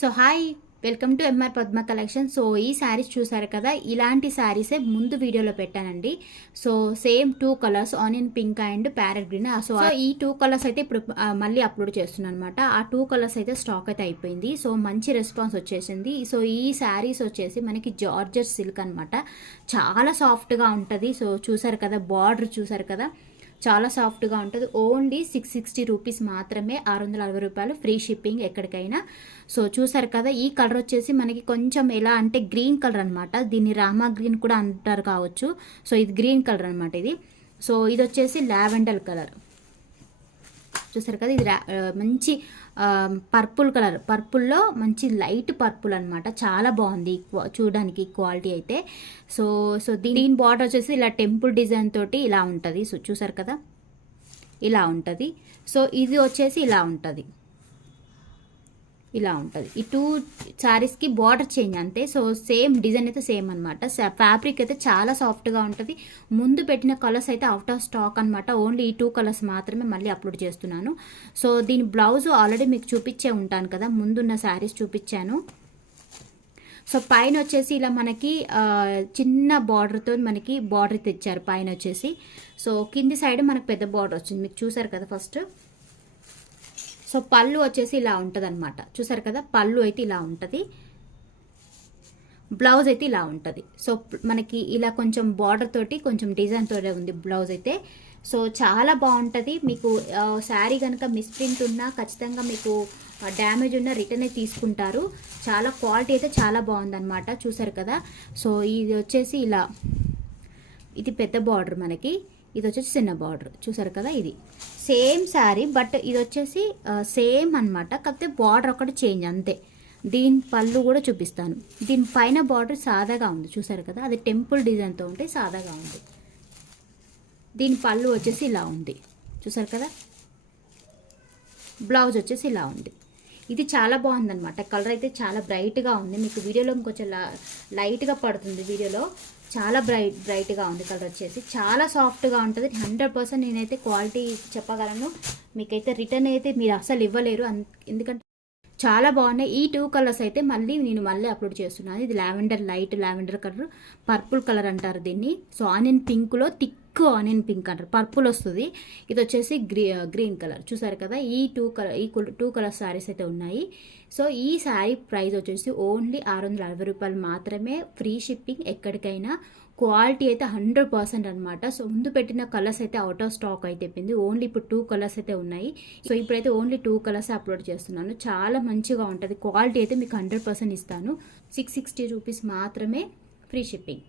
So hi, welcome to MR Padma collection. So ఈ saris చూసారు కదా, ఇలాంటి శారీసే ముందు వీడియోలో పెట్టానండి. So same 2 colours, onion pink and parrot green. So ఈ 2 కలర్స్ అయితే ఇప్పుడు మళ్ళీ అప్లోడ్ చేస్తున్నాను అనమాట. ఆ 2 కలర్స్ అయితే స్టాక్ అయితే అయిపోయింది. సో మంచి రెస్పాన్స్ వచ్చేసింది. సో ఈ శారీస్ వచ్చేసి మనకి జార్జెట్ సిల్క్ అనమాట. చాలా సాఫ్ట్గా ఉంటుంది. సో చూసారు కదా, బార్డర్ చూసారు కదా, చాలా సాఫ్ట్గా ఉంటుంది. ఓన్లీ 660 రూపీస్ మాత్రమే, 660 రూపాయలు, ఫ్రీ షిప్పింగ్ ఎక్కడికైనా. సో చూసారు కదా, ఈ కలర్ వచ్చేసి మనకి కొంచెం ఎలా అంటే గ్రీన్ కలర్ అనమాట. దీన్ని రామా గ్రీన్ కూడా అంటారు కావచ్చు. సో ఇది గ్రీన్ కలర్ అనమాట ఇది. సో ఇది వచ్చేసి లావెండర్ కలర్ చూసారు కదా, ఇది మంచి పర్పుల్ కలర్, పర్పుల్లో మంచి లైట్ పర్పుల్ అనమాట. చాలా బాగుంది చూడడానికి క్వాలిటీ అయితే. సో సో దీని బార్డర్ వచ్చేసి ఇలా టెంపుల్ డిజైన్ తోటి ఇలా ఉంటుంది. సో చూసారు కదా, ఇలా ఉంటుంది. సో ఇది వచ్చేసి ఇలా ఉంటుంది, ఇలా ఉంటుంది. ఈ 2 శారీస్కి బార్డర్ చేంజ్ అంతే. సో సేమ్ డిజైన్ అయితే సేమ్ అనమాట. ఫ్యాబ్రిక్ అయితే చాలా సాఫ్ట్గా ఉంటుంది. ముందు పెట్టిన కలర్స్ అయితే అవుట్ ఆఫ్ స్టాక్ అనమాట. ఓన్లీ ఈ 2 కలర్స్ మాత్రమే మళ్ళీ అప్లోడ్ చేస్తున్నాను. సో దీని బ్లౌజ్ ఆల్రెడీ మీకు చూపించే ఉంటాను కదా, ముందున్న శారీస్ చూపించాను. సో పైన వచ్చేసి ఇలా మనకి చిన్న బార్డర్తో మనకి బార్డర్ తెచ్చారు పైన వచ్చేసి. సో కింది సైడ్ మనకు పెద్ద బార్డర్ వచ్చింది, మీకు చూసారు కదా ఫస్ట్. సో పళ్ళు వచ్చేసి ఇలా ఉంటుంది అనమాట. చూసారు కదా, పళ్ళు అయితే ఇలా ఉంటుంది, బ్లౌజ్ అయితే ఇలా ఉంటుంది. సో మనకి ఇలా కొంచెం బార్డర్ తోటి కొంచెం డిజైన్ తోటే ఉంది బ్లౌజ్ అయితే. సో చాలా బాగుంటుంది. మీకు శారీ కనుక మిస్ప్రింట్ ఉన్నా ఖచ్చితంగా మీకు డ్యామేజ్ ఉన్న రిటర్నే తీసుకుంటారు. చాలా క్వాలిటీ అయితే చాలా బాగుందన్నమాట. చూసారు కదా. సో ఇది వచ్చేసి ఇలా, ఇది పెద్ద బార్డర్ మనకి, ఇది వచ్చేసి చిన్న బార్డర్. చూసారు కదా, ఇది సేమ్ శారీ బట్ ఇది వచ్చేసి సేమ్ అనమాట. కాకపోతే బార్డర్ ఒకటి చేంజ్ అంతే. దీని పళ్ళు కూడా చూపిస్తాను. దీని పైన బార్డర్ సాదాగా ఉంది, చూసారు కదా, అది టెంపుల్ డిజైన్తో ఉంటే సాదాగా ఉంది. దీని పళ్ళు వచ్చేసి ఇలా ఉంది, చూసారు కదా. బ్లౌజ్ వచ్చేసి ఇలా ఉంది. ఇది చాలా బాగుందన్నమాట. కలర్ అయితే చాలా బ్రైట్గా ఉంది. మీకు వీడియోలో ఇంకొంచెం లైట్గా పడుతుంది, వీడియోలో చాలా బ్రైట్గా ఉంది. కలర్ వచ్చేసి చాలా సాఫ్ట్గా ఉంటుంది. 100% నేనైతే క్వాలిటీ చెప్పగలను. మీకైతే రిటర్న్ అయితే మీరు అసలు ఇవ్వలేరు, ఎందుకంటే చాలా బాగున్నాయి. ఈ 2 కలర్స్ అయితే నేను మళ్ళీ అప్లోడ్ చేస్తున్నాను. ఇది lavender, light lavender colour, purple colour అంటారు దీన్ని. సో ఆనియన్ పింక్లో థిక్ ఆనియన్ పింక్ అంటారు, పర్పుల్ వస్తుంది. ఇది వచ్చేసి గ్రీన్ కలర్. చూసారు కదా, ఈ 2 కలర్ శారీస్ అయితే ఉన్నాయి. సో ఈ శారీ ప్రైస్ వచ్చేసి ఓన్లీ 660 రూపాయలు మాత్రమే, ఫ్రీ షిప్పింగ్ ఎక్కడికైనా. క్వాలిటీ అయితే 100% అనమాట. సో ముందు పెట్టిన కలర్స్ అయితే అవుట్ ఆఫ్ స్టాక్ అయితే అయిపోయింది. ఓన్లీ ఇప్పుడు 2 కలర్స్ అయితే ఉన్నాయి. సో ఇప్పుడైతే ఓన్లీ 2 కలర్స్ అప్లోడ్ చేస్తున్నాను. చాలా మంచిగా ఉంటుంది. క్వాలిటీ అయితే మీకు 100% ఇస్తాను. 660 రూపీస్ మాత్రమే, ఫ్రీ షిప్పింగ్.